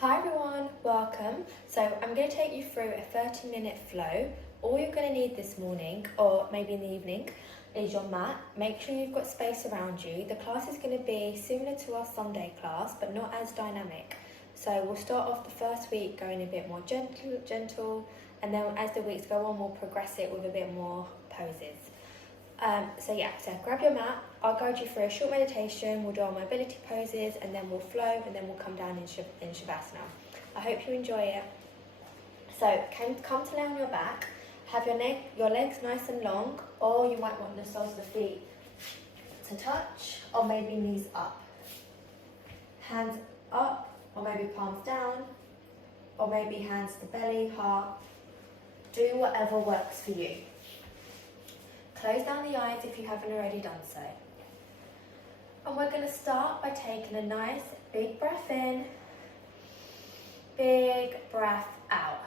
Hi everyone, welcome. So I'm going to take you through a 30-minute flow. All you're going to need this morning, or maybe in the evening, is your mat. Make sure you've got space around you. The class is going to be similar to our Sunday class, but not as dynamic. So we'll start off the first week going a bit more gentle, and then as the weeks go on, we'll progress it with a bit more poses. So grab your mat, I'll guide you through a short meditation, we'll do our mobility poses, and then we'll flow, and then we'll come down in Shavasana. I hope you enjoy it. So come to lay on your back, have your legs nice and long, or you might want the soles of the feet to touch, or maybe knees up. Hands up, or maybe palms down, or maybe hands to belly, heart. Do whatever works for you. Close down the eyes if you haven't already done so. And we're going to start by taking a nice big breath in, big breath out.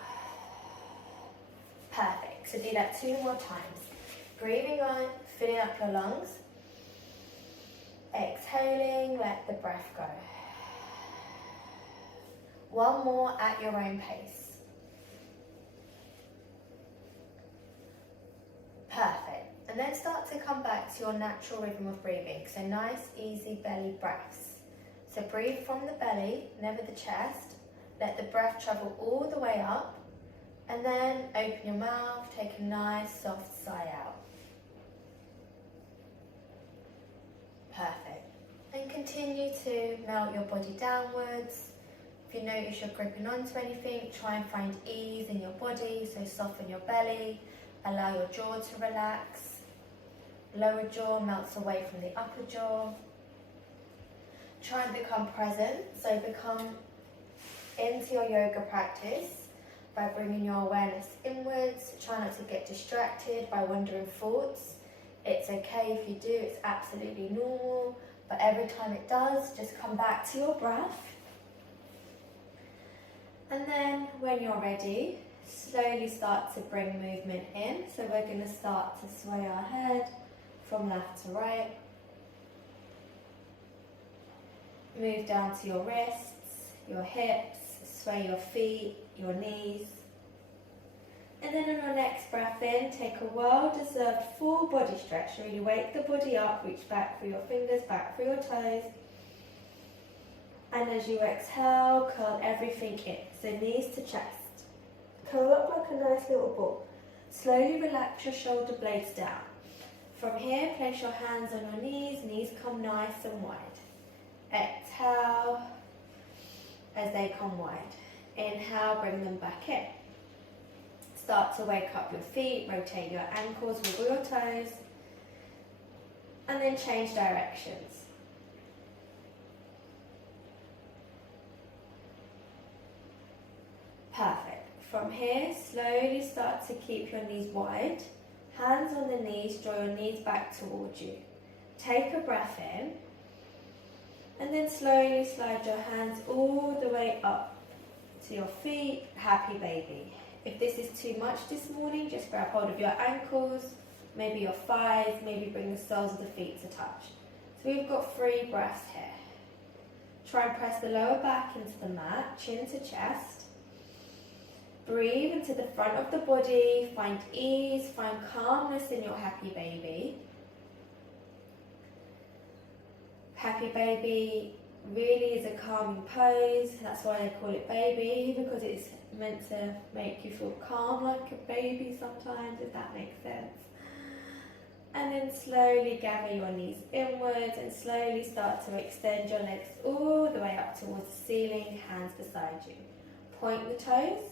Perfect. So do that 2 more times. Breathing on, filling up your lungs. Exhaling, let the breath go. One more at your own pace. Perfect. And then start to come back to your natural rhythm of breathing. So nice, easy belly breaths. So breathe from the belly, never the chest. Let the breath travel all the way up. And then open your mouth, take a nice soft sigh out. Perfect. And continue to melt your body downwards. If you notice you're gripping onto anything, try and find ease in your body. So soften your belly, allow your jaw to relax. Lower jaw melts away from the upper jaw. Try and become present, so become into your yoga practice by bringing your awareness inwards. Try not to get distracted by wandering thoughts. It's okay if you do, it's absolutely normal, but every time it does, just come back to your breath. And then when you're ready, slowly start to bring movement in. So we're going to start to sway our head from left to right. Move down to your wrists, your hips, sway your feet, your knees. And then on your next breath in, take a well-deserved full body stretch. Really wake the body up, reach back through your fingers, back through your toes. And as you exhale, curl everything in. So knees to chest. Curl up like a nice little ball. Slowly relax your shoulder blades down. From here, place your hands on your knees come nice and wide. Exhale as they come wide. Inhale, bring them back in. Start to wake up your feet, rotate your ankles, wiggle your toes, and then change directions. Perfect. From here, slowly start to keep your knees wide. Hands on the knees, draw your knees back towards you. Take a breath in, and then slowly slide your hands all the way up to your feet, happy baby. If this is too much this morning, just grab hold of your ankles, maybe your thighs, maybe bring the soles of the feet to touch. So we've got 3 breaths here. Try and press the lower back into the mat, chin to chest. Breathe into the front of the body, find ease, find calmness in your happy baby. Happy baby really is a calming pose, that's why they call it baby, because it's meant to make you feel calm like a baby sometimes, if that makes sense. And then slowly gather your knees inwards and slowly start to extend your legs all the way up towards the ceiling, hands beside you. Point the toes.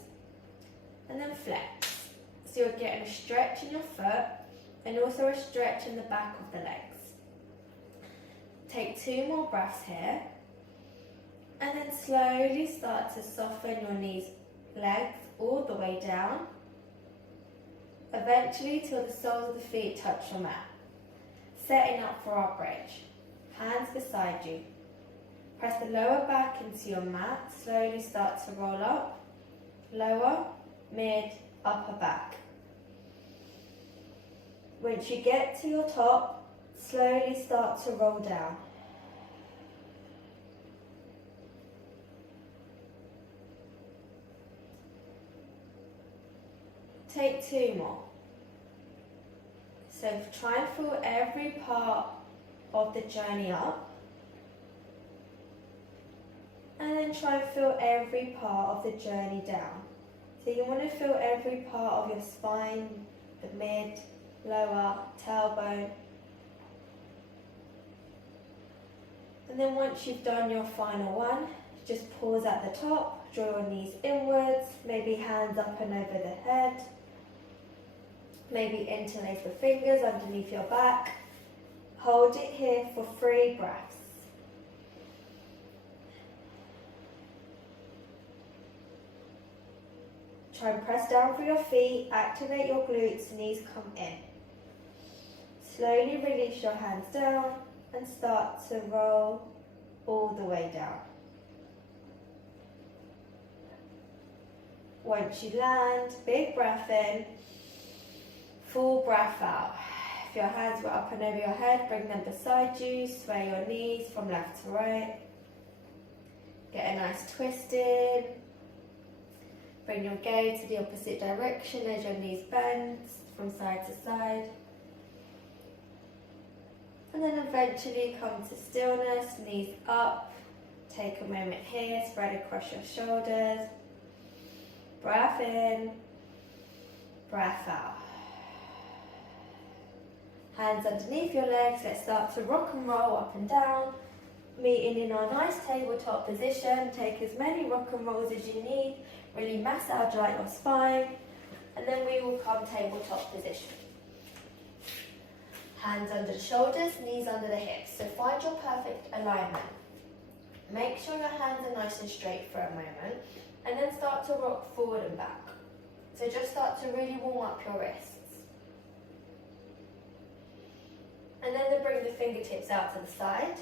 And then flex. So you're getting a stretch in your foot and also a stretch in the back of the legs. Take 2 more breaths here. And then slowly start to soften your knees, legs all the way down. Eventually till the soles of the feet touch your mat. Setting up for our bridge. Hands beside you. Press the lower back into your mat. Slowly start to roll up. Lower. Mid, upper back. Once you get to your top, slowly start to roll down. Take 2 more. So try and feel every part of the journey up. And then try and feel every part of the journey down. So you want to feel every part of your spine, the mid, lower, tailbone. And then once you've done your final one, just pause at the top, draw your knees inwards, maybe hands up and over the head. Maybe interlace the fingers underneath your back. Hold it here for 3 breaths. Try and press down through your feet, activate your glutes, knees come in. Slowly release your hands down and start to roll all the way down. Once you land, big breath in, full breath out. If your hands were up and over your head, bring them beside you, sway your knees from left to right. Get a nice twist in. Bring your gaze to the opposite direction as your knees bend from side to side. And then eventually come to stillness, knees up. Take a moment here, spread across your shoulders. Breath in, breath out. Hands underneath your legs, let's start to rock and roll up and down. Meeting in our nice tabletop position, take as many rock and rolls as you need. Really massage out your spine, and then we will come tabletop position. Hands under the shoulders, knees under the hips. So find your perfect alignment. Make sure your hands are nice and straight for a moment, and then start to rock forward and back. So just start to really warm up your wrists. And then bring the fingertips out to the side.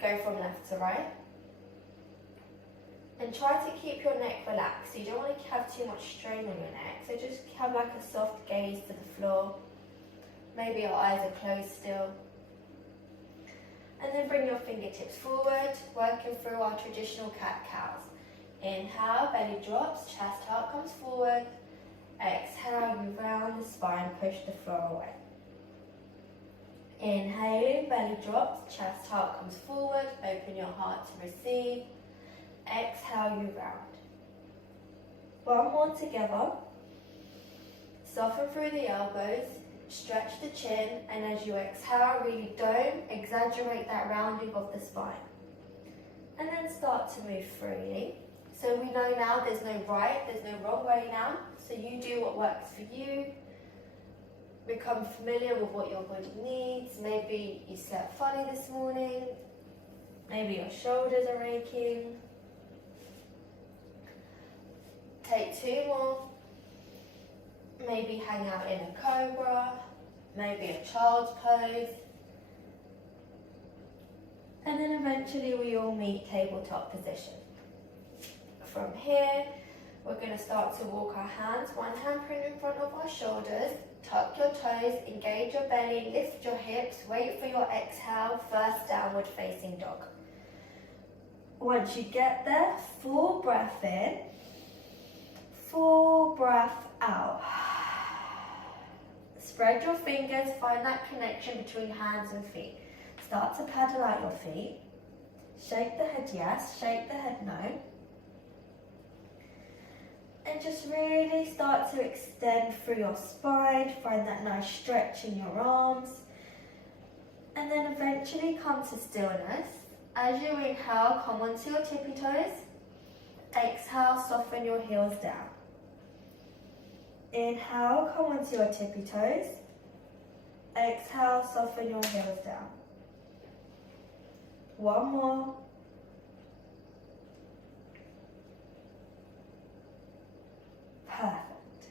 Go from left to right. And try to keep your neck relaxed. You don't want to have too much strain on your neck. So just have like a soft gaze to the floor. Maybe your eyes are closed still. And then bring your fingertips forward, working through our traditional cat-cows. Inhale, belly drops, chest heart comes forward. Exhale, you round the spine, push the floor away. Inhaling, belly drops, chest heart comes forward, open your heart to receive. Exhale, you round. One more together. Soften through the elbows, stretch the chin, and as you exhale, really don't exaggerate that rounding of the spine. And then start to move freely. So we know now there's no right, there's no wrong way now. So you do what works for you. Become familiar with what your body needs. Maybe you slept funny this morning. Maybe your shoulders are aching. Take 2 more. Maybe hang out in a cobra. Maybe a child's pose. And then eventually we all meet tabletop position. From here, we're going to start to walk our hands, one handprint in front of our shoulders, tuck your toes, engage your belly, lift your hips, wait for your exhale, first downward facing dog. Once you get there, full breath in, full breath out. Spread your fingers, find that connection between hands and feet. Start to paddle out your feet. Shake the head yes, shake the head no. And just really start to extend through your spine. Find that nice stretch in your arms. And then eventually come to stillness. As you inhale, come onto your tippy toes. Exhale, soften your heels down. Inhale, come onto your tippy toes. Exhale, soften your heels down. One more. Perfect.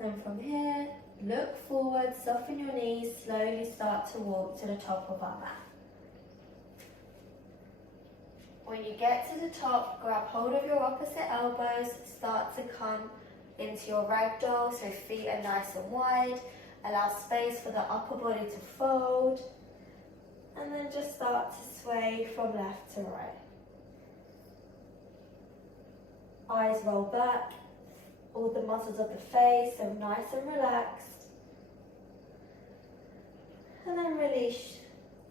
Then from here, look forward, soften your knees, slowly start to walk to the top of our mat. When you get to the top, grab hold of your opposite elbows, start to come into your ragdoll, so feet are nice and wide. Allow space for the upper body to fold. And then just start to sway from left to right. Eyes roll back. all the muscles of the face, so nice and relaxed. And then release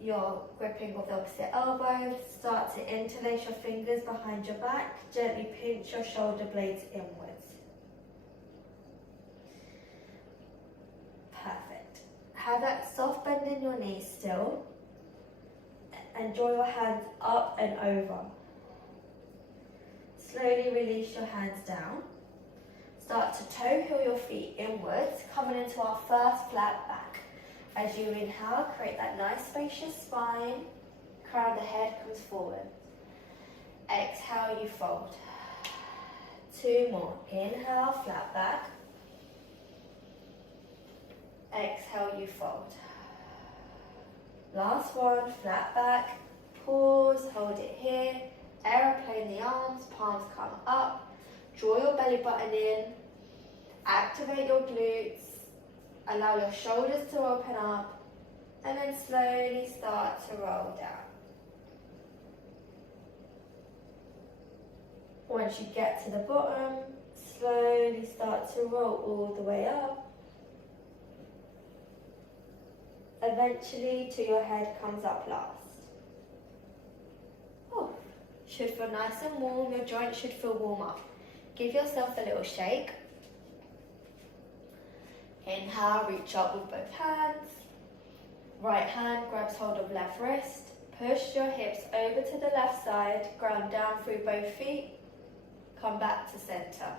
your gripping of the opposite elbow. Start to interlace your fingers behind your back. Gently pinch your shoulder blades inwards. Perfect. Have that soft bend in your knees still. And draw your hands up and over. Slowly release your hands down. Start to toe heel your feet inwards, coming into our first flat back. As you inhale, create that nice spacious spine. Crown of the head comes forward. Exhale, you fold. 2 more. Inhale, flat back. Exhale, you fold. Last one, flat back. Pause, hold it here. Aeroplane the arms, palms come up. Draw your belly button in. Activate your glutes. Allow your shoulders to open up. And then slowly start to roll down. Once you get to the bottom, slowly start to roll all the way up. Eventually, till your head comes up last. Oh, should feel nice and warm. Your joints should feel warm up. Give yourself a little shake. Inhale, reach up with both hands. Right hand grabs hold of left wrist. Push your hips over to the left side. Ground down through both feet. Come back to center.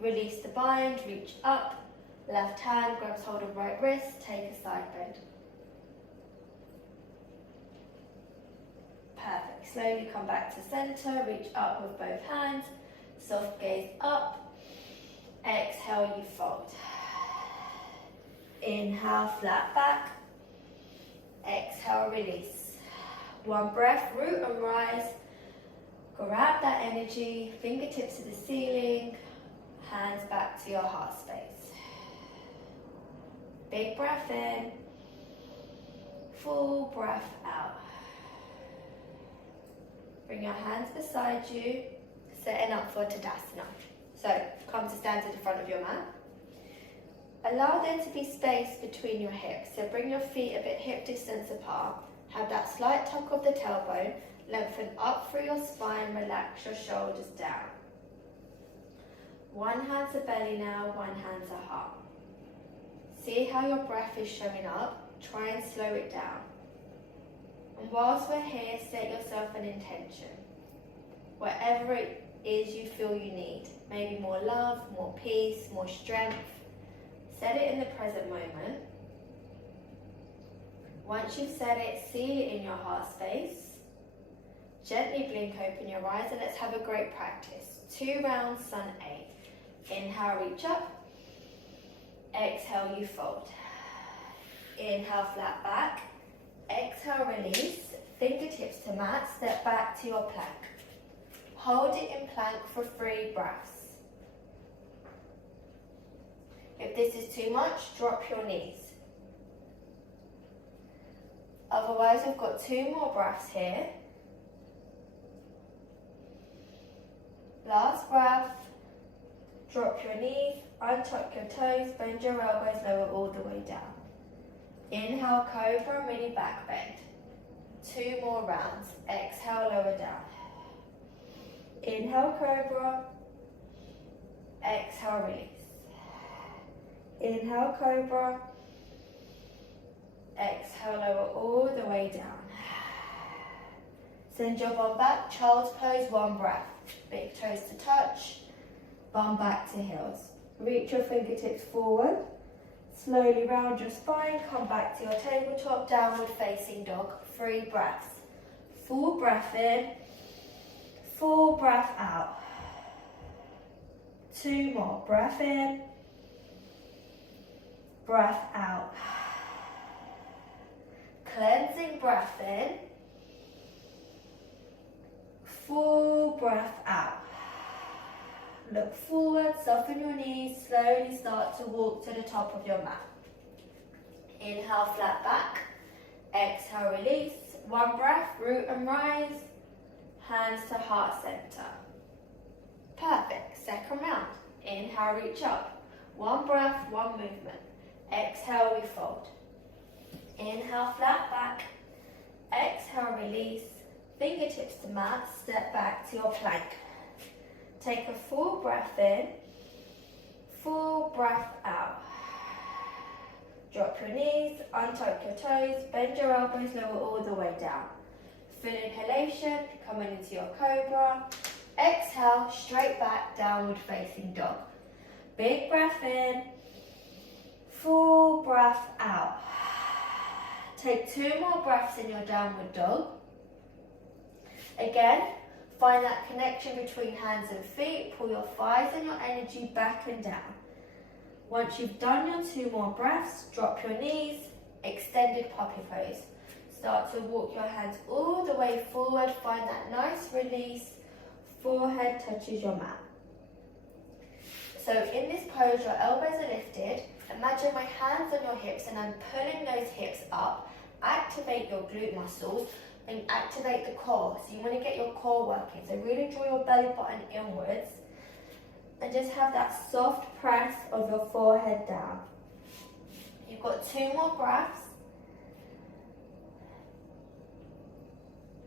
Release the bind, reach up. Left hand grabs hold of right wrist. Take a side bend. Perfect. Slowly come back to center. Reach up with both hands. Soft gaze up. Exhale, you fold. Inhale, flat back. Exhale, release. One breath, root and rise. Grab that energy, fingertips to the ceiling, hands back to your heart space. Big breath in, full breath out. Bring your hands beside you, setting up for Tadasana. So, come to stand at the front of your mat. Allow there to be space between your hips, so bring your feet a bit hip distance apart. Have that slight tuck of the tailbone, lengthen up through your spine, relax your shoulders down. One hand's a belly now, one hand's a heart. See how your breath is showing up, try and slow it down. And whilst we're here, set yourself an intention. Whatever it is you feel you need, maybe more love, more peace, more strength, set it in the present moment. Once you've said it, seal it in your heart space. Gently blink open your eyes and let's have a great practice. 2 rounds, sun A. Inhale, reach up. Exhale, you fold. Inhale, flat back. Exhale, release. Fingertips to mat, step back to your plank. Hold it in plank for 3 breaths. If this is too much, drop your knees. Otherwise, we've got 2 more breaths here. Last breath. Drop your knees, untuck your toes, bend your elbows, lower all the way down. Inhale, cobra, mini back bend. 2 more rounds. Exhale, lower down. Inhale, cobra. Exhale, release. Inhale, cobra. Exhale, lower all the way down. Send your bum back, child's pose, 1 breath. Big toes to touch, bum back to heels. Reach your fingertips forward. Slowly round your spine, come back to your tabletop, downward facing dog. 3 breaths. Full breath in, full breath out. 2 more. Breath in, breath out. Cleansing breath in, full breath out. Look forward, soften your knees, slowly start to walk to the top of your mat. Inhale, flat back. Exhale, release. 1 breath, root and rise. Hands to heart center. Perfect. Second round. Inhale, reach up. One breath, one movement. Exhale, we fold. Inhale, flat back. Exhale, release. Fingertips to mat, step back to your plank. Take a full breath in, full breath out. Drop your knees, untuck your toes, bend your elbows, lower all the way down. Full inhalation, coming into your cobra. Exhale, straight back, downward facing dog. Big breath in, full breath out. Take 2 more breaths in your downward dog. Again, find that connection between hands and feet. Pull your thighs and your energy back and down. Once you've done your 2 more breaths, drop your knees, extended puppy pose. Start to walk your hands all the way forward. Find that nice release. Forehead touches your mat. So in this pose, your elbows are lifted. Imagine my hands on your hips and I'm pulling those hips up. Activate your glute muscles and activate the core. So you want to get your core working. So really draw your belly button inwards and just have that soft press of your forehead down. You've got 2 more breaths.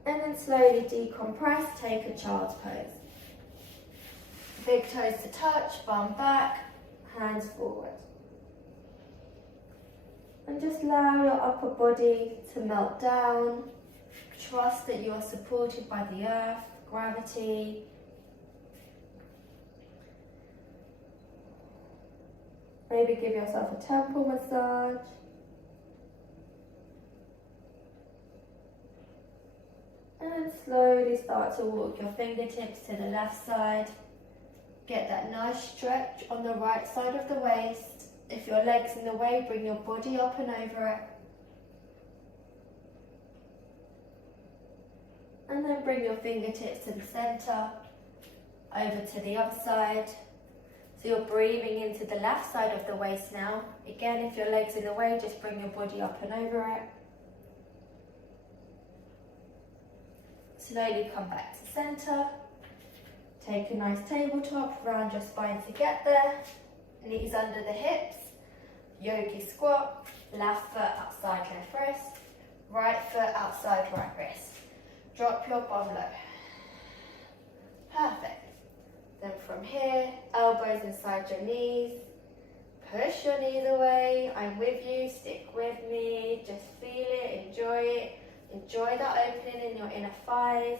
And then slowly decompress, take a child's pose. Big toes to touch, bum back, hands forward. And just allow your upper body to melt down. Trust that you are supported by the earth, gravity. Maybe give yourself a temple massage. And slowly start to walk your fingertips to the left side. Get that nice stretch on the right side of the waist. If your leg's in the way, bring your body up and over it. And then bring your fingertips to the center, over to the other side. So you're breathing into the left side of the waist now. Again, if your leg's in the way, just bring your body up and over it. Slowly come back to center. Take a nice tabletop, round your spine to get there. Knees under the hips. Yogi squat. Left foot outside left wrist. Right foot outside right wrist. Drop your bum low. Perfect. Then from here, elbows inside your knees. Push your knees away. I'm with you. Stick with me. Just feel it. Enjoy it. Enjoy that opening in your inner thighs.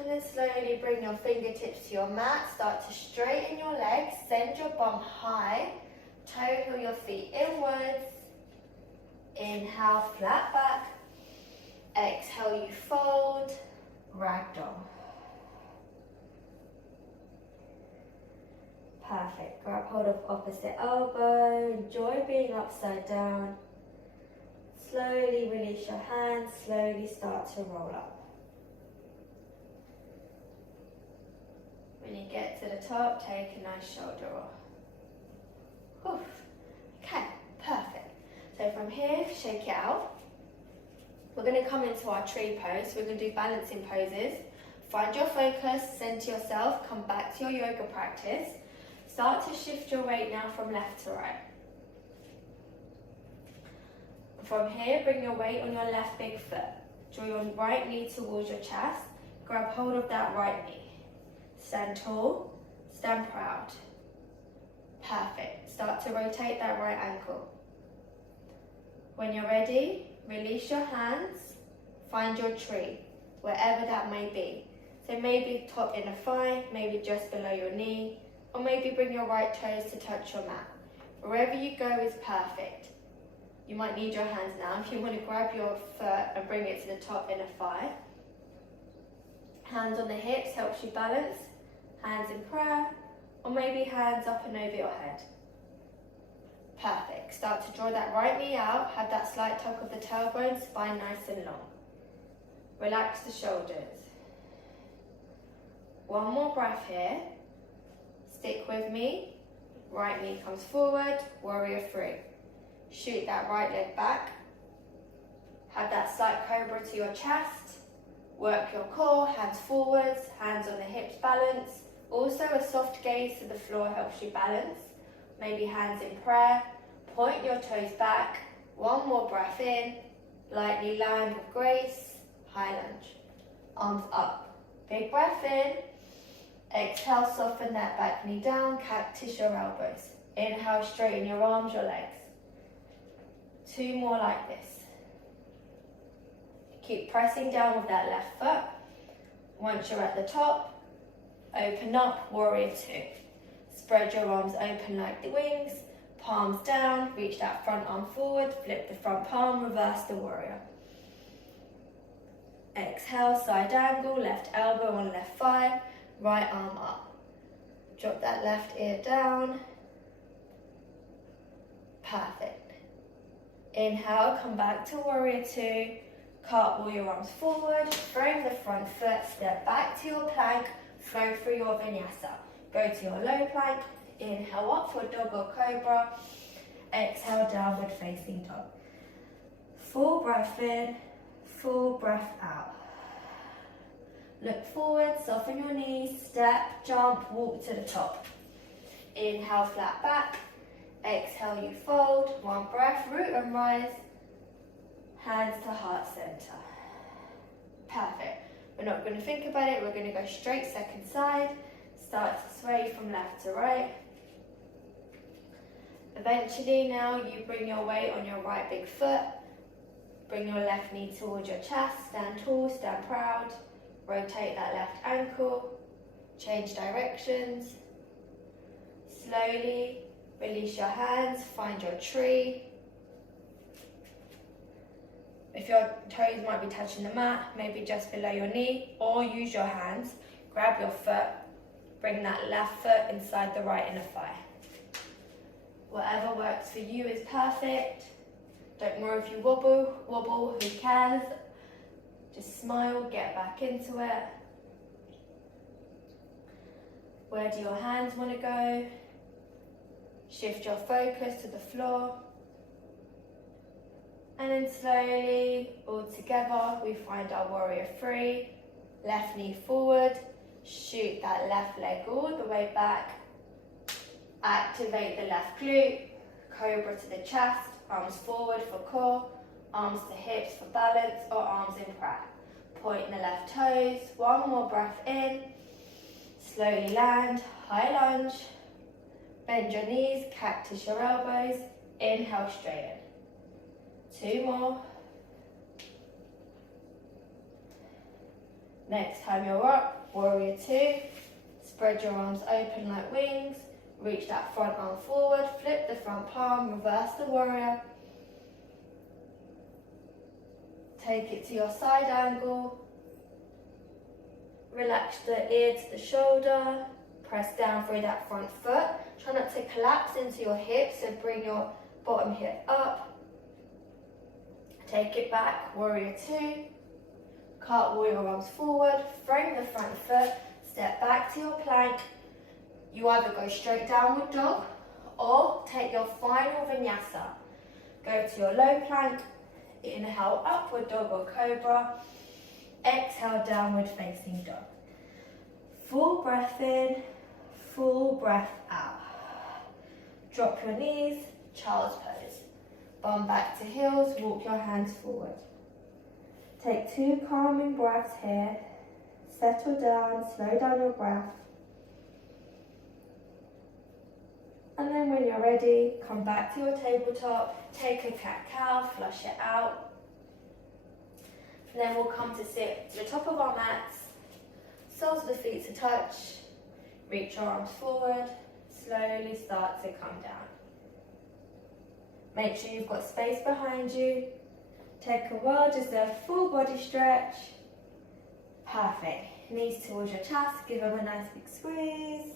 And then slowly bring your fingertips to your mat. Start to straighten your legs. Send your bum high. Toe heel your feet inwards. Inhale, flat back. Exhale, you fold. Ragdoll. Perfect. Grab hold of opposite elbow. Enjoy being upside down. Slowly release your hands. Slowly start to roll up. When you get to the top, take a nice shoulder roll. Whew. Okay, perfect. So from here, shake it out. We're going to come into our tree pose. We're going to do balancing poses. Find your focus, center yourself, come back to your yoga practice. Start to shift your weight now from left to right. From here, bring your weight on your left big foot. Draw your right knee towards your chest. Grab hold of that right knee. Stand tall, stand proud. Perfect. Start to rotate that right ankle. When you're ready, release your hands. Find your tree, wherever that may be. So maybe top inner thigh, maybe just below your knee, or maybe bring your right toes to touch your mat. Wherever you go is perfect. You might need your hands now. If you want to grab your foot and bring it to the top inner thigh. Hands on the hips helps you balance. Hands in prayer, or maybe hands up and over your head. Perfect. Start to draw that right knee out. Have that slight tuck of the tailbone, spine nice and long. Relax the shoulders. One more breath here. Stick with me. Right knee comes forward, warrior 3. Shoot that right leg back. Have that slight cobra to your chest. Work your core, hands forwards, hands on the hips balance. All Also, a soft gaze to the floor helps you balance. Maybe hands in prayer. Point your toes back. One more breath in. Lightly land with grace. High lunge. Arms up. Big breath in. Exhale, soften that back knee down. Cactus your elbows. Inhale, straighten your arms, your legs. 2 more like this. Keep pressing down with that left foot. Once you're at the top, open up, warrior 2. Spread your arms open like the wings, palms down, reach that front arm forward, flip the front palm, reverse the warrior. Exhale, side angle, left elbow on left thigh, right arm up. Drop that left ear down. Perfect. Inhale, come back to warrior 2. Cartwheel your arms forward, frame the front foot, step back to your plank, flow through your vinyasa. Go to your low plank, inhale upward dog or cobra, exhale downward facing dog. Full breath in, full breath out. Look forward, soften your knees, step, jump, walk to the top. Inhale, flat back, exhale you fold, 1 breath, root and rise. Hands to heart center. Perfect. We're not going to think about it. We're going to go straight second side. Start to sway from left to right. Eventually now you bring your weight on your right big foot. Bring your left knee towards your chest. Stand tall, stand proud. Rotate that left ankle. Change directions. Slowly release your hands. Find your tree. If your toes might be touching the mat, maybe just below your knee, or use your hands, grab your foot, bring that left foot inside the right inner thigh. Whatever works for you is perfect. Don't worry if you wobble, who cares? Just smile, get back into it. Where do your hands want to go? Shift your focus to the floor. And then slowly, all together, we find our warrior 3. Left knee forward, shoot that left leg all the way back. Activate the left glute, cobra to the chest, arms forward for core, arms to hips for balance, or arms in prayer. Point the left toes, 1 more breath in. Slowly land, high lunge. Bend your knees, cactus your elbows. Inhale, straighten. 2 more. Next time you're up, warrior 2. Spread your arms open like wings. Reach that front arm forward. Flip the front palm. Reverse the warrior. Take it to your side angle. Relax the ear to the shoulder. Press down through that front foot. Try not to collapse into your hips, so bring your bottom hip up. Take it back, warrior 2. Cartwheel your arms forward, frame the front foot, step back to your plank. You either go straight downward dog or take your final vinyasa. Go to your low plank, inhale upward dog or cobra, exhale downward facing dog. Full breath in, full breath out. Drop your knees, child's pose. Bum back to heels, walk your hands forward. Take 2 calming breaths here. Settle down, slow down your breath. And then when you're ready, come back to your tabletop, take a cat-cow, flush it out. And then we'll come to sit to the top of our mats, soles of the feet to touch, reach your arms forward, slowly start to come down. Make sure you've got space behind you. Take a well-deserved full body stretch. Perfect. Knees towards your chest, give them a nice big squeeze.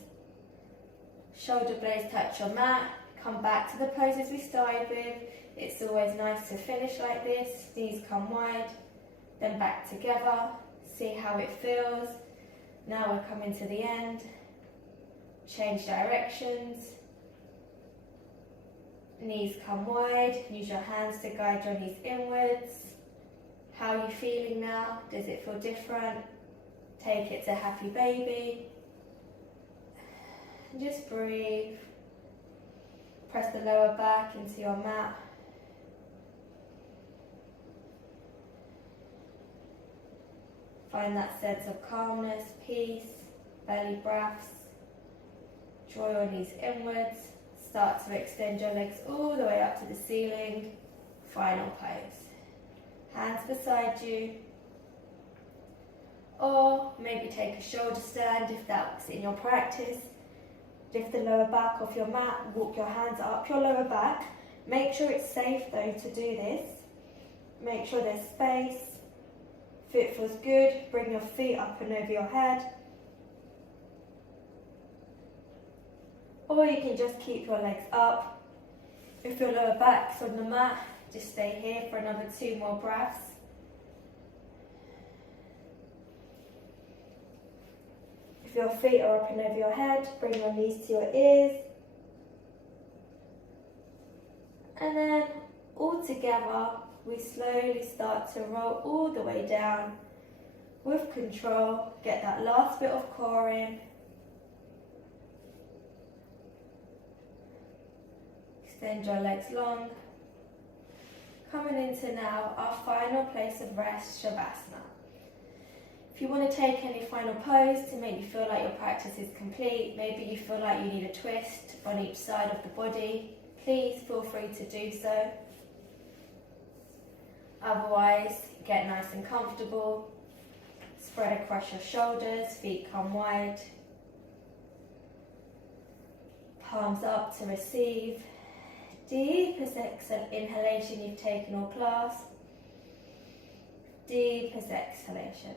Shoulder blades touch your mat. Come back to the poses we started with. It's always nice to finish like this. Knees come wide, then back together. See how it feels. Now we're coming to the end. Change directions. Knees come wide, use your hands to guide your knees inwards. How are you feeling now? Does it feel different? Take it to happy baby. and just breathe. Press the lower back into your mat. Find that sense of calmness, peace, belly breaths. Draw your knees inwards. Start to extend your legs all the way up to the ceiling. Final pose. Hands beside you. Or maybe take a shoulder stand if that's in your practice. Lift the lower back off your mat. Walk your hands up your lower back. Make sure it's safe though to do this. Make sure there's space. If it feels good, bring your feet up and over your head. Or you can just keep your legs up. If your lower back's on the mat, just stay here for another 2 more breaths. If your feet are up and over your head, bring your knees to your ears. And then all together, we slowly start to roll all the way down with control. Get that last bit of core in. Extend your legs long. Coming into now our final place of rest, Shavasana. If you want to take any final pose to make you feel like your practice is complete, maybe you feel like you need a twist on each side of the body, please feel free to do so. Otherwise, get nice and comfortable. Spread across your shoulders, feet come wide. Palms up to receive. Deepest inhalation you've taken all class. Deepest exhalation.